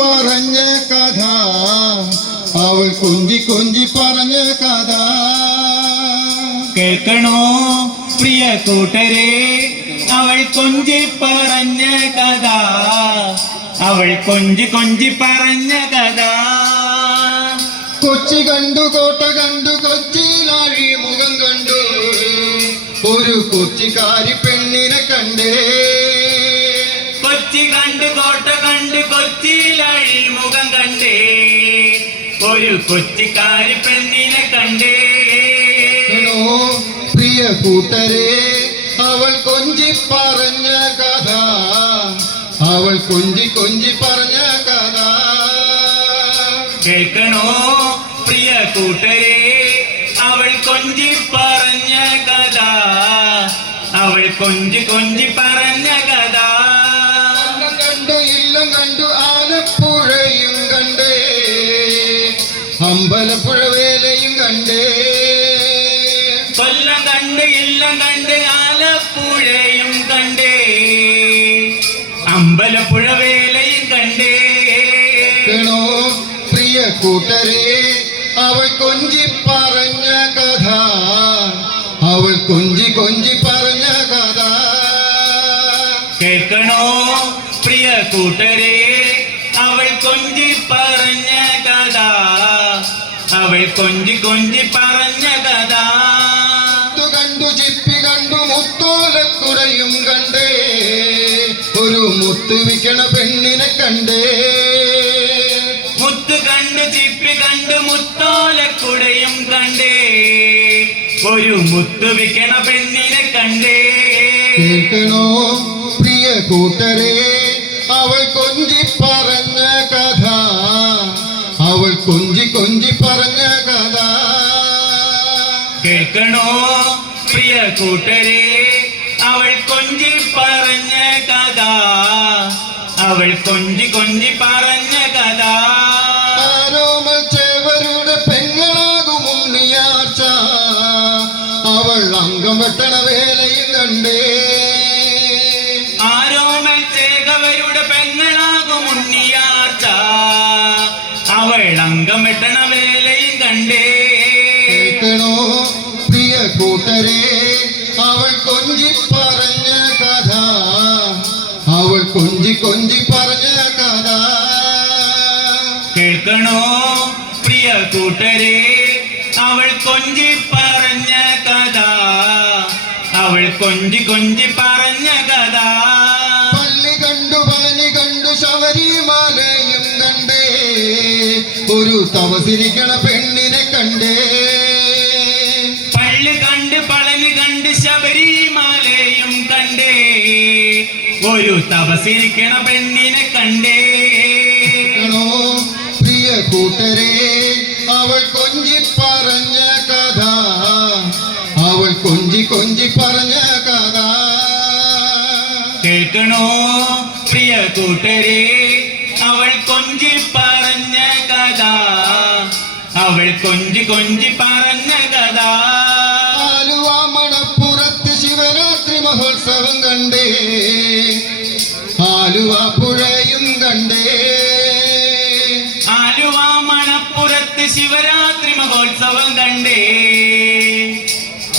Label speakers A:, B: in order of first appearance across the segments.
A: പറഞ്ഞ കഥ. അവൾ കൊഞ്ചി കൊഞ്ചി പറഞ്ഞ കഥ.
B: കേൾക്കണോ പ്രിയ കൂട്ടരെ? അവൾ കൊഞ്ചി പറഞ്ഞ കഥ. അവൾ കൊഞ്ചി കൊഞ്ചി പറഞ്ഞ കഥ.
A: കൊച്ചി കണ്ടു കോട്ട കണ്ടു കൊച്ചിയിലാഴി മുഖം കണ്ടു. ഒരു കൊച്ചിക്കാരി പെണ്ണിനെ കണ്ടേ.
B: കണ്ട് കൊച്ചിയിലഴി മുഖം കണ്ടേ. ഒരു കൊച്ചിക്കാരി പെണ്ണിനെ കണ്ടേ.
A: പ്രിയ കൂട്ടരെ അവൾ കൊഞ്ചി പറഞ്ഞ കഥ. അവൾ കൊഞ്ചി കൊഞ്ചി പറഞ്ഞ കഥ.
B: കേൾക്കണോ പ്രിയ കൂട്ടരെ അവൾ കൊഞ്ചി പറഞ്ഞ കഥ. അവൾ കൊഞ്ചി കൊഞ്ചി പറഞ്ഞ കഥ.
A: അമ്പലപ്പുഴ കണ്ട്.
B: കൊല്ലം കണ്ട് ഇല്ലം കണ്ട് ആലപ്പുഴയും കണ്ടേ. അമ്പലപ്പുഴവേലയും കണ്ട് കണ്ടേ.
A: ണോ പ്രിയ കൂട്ടരെ അവൾ കൊഞ്ചി പറഞ്ഞ കഥ. അവൾ കൊഞ്ചി കൊഞ്ചി പറഞ്ഞ കഥ.
B: കേൾക്കണോ പ്രിയ കൂട്ടരെ അവൾ കൊഞ്ചി അവൾ കൊഞ്ചി കൊഞ്ചി പറഞ്ഞ കഥ
A: കണ്ടു ചിപ്പി കണ്ടു മുത്തോലക്കുടയും കണ്ടേ. ഒരു മുത്തു വിക്കണ പെണ്ണിനെ കണ്ടേ.
B: മുത്ത് കണ്ട് ചിപ്പി കണ്ട് മുത്തോലക്കുടയും കണ്ടേ. ഒരു മുത്തു വിക്കണ പെണ്ണിനെ കണ്ടേ.
A: കേൾക്കണോ പ്രിയ കൂട്ടരെ?
B: കേൾക്കണോ? പ്രിയ കൂട്ടരെ അവൾ കൊഞ്ചി പറഞ്ഞ കഥ. അവൾ കൊഞ്ചി കൊഞ്ചി പറഞ്ഞ കഥ.
A: അവൾ അംഗം വെട്ടണ വേലയും കണ്ടേ.
B: ആരോമൽ ചേകവരുടെ പെങ്ങളാകും ഉണ്ണിയാർച്ച. അവൾ അംഗം വെട്ടണ
A: കൂട്ടരെ അവൾ കൊഞ്ചി പറഞ്ഞ കഥ. അവൾ കൊഞ്ചി കൊഞ്ചി പറഞ്ഞ കഥ.
B: കേൾക്കണോ പ്രിയ കൂട്ടരെ? അവൾ കൊഞ്ചി പറഞ്ഞ കഥ. അവൾ കൊഞ്ചി കൊഞ്ചി പറഞ്ഞ കഥ.
A: പള്ളി കണ്ടു പളനി കണ്ടു ശബരിമലയും കണ്ടേ. ഒരു തപസിരിക്കണ പെണ്ണിനെ
B: ഒരു തപസിരിക്കണ പെണ്ണിനെ കണ്ടേ.
A: പ്രിയ കൂട്ടരെ അവൾ കൊഞ്ചി പറഞ്ഞ കഥ. അവൾ കൊഞ്ചി കൊഞ്ചി പറഞ്ഞ കഥ.
B: കേൾക്കണോ? പ്രിയ കൂട്ടരെ അവൾ കൊഞ്ചി പറഞ്ഞ കഥ. അവൾ കൊഞ്ചി കൊഞ്ചി പറഞ്ഞ
A: കണ്ടേ. ആലുവ പുഴയും കണ്ടേ.
B: ആലുവ മണപ്പുറത്ത് ശിവരാത്രി മഹോത്സവം കണ്ടേ.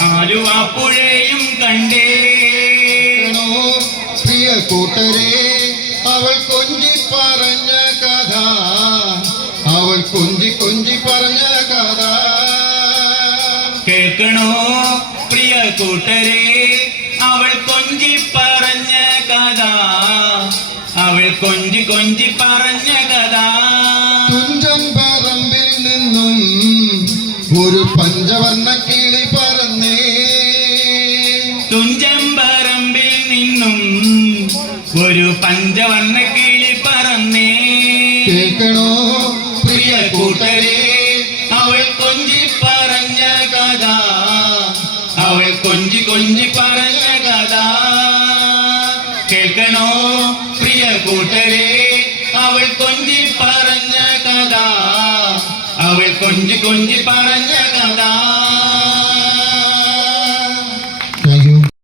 B: ആലുവ പുഴയും കണ്ടേ.
A: പ്രിയ കൂട്ടരെ അവൾ കൊഞ്ചി പറഞ്ഞ കഥ. അവൾ കൊഞ്ചി കൊഞ്ചി പറഞ്ഞ കഥ.
B: കേൾക്കണോ പ്രിയ കൂട്ടരെ അവൾ കൊഞ്ചി പറഞ്ഞ കഥ. അവൾ കൊഞ്ചി കൊഞ്ചി പറഞ്ഞ കഥ.
A: തുഞ്ചൻ പറമ്പിൽ നിന്നും ഒരു പഞ്ചവർണ കിളി പറന്നേ.
B: തുഞ്ചമ്പറമ്പിൽ നിന്നും ഒരു പഞ്ചവർണ കിളി പറന്നേ.
A: കേൾക്കണോ?
B: അവൾ കൊഞ്ചി കൊഞ്ചി പറഞ്ഞ കഥ കേൾക്കണോ പ്രിയ കൂട്ടരെ അവൾ കൊഞ്ചി പറഞ്ഞ കഥ അവൾ കൊഞ്ചി കൊഞ്ചി പറഞ്ഞ കഥ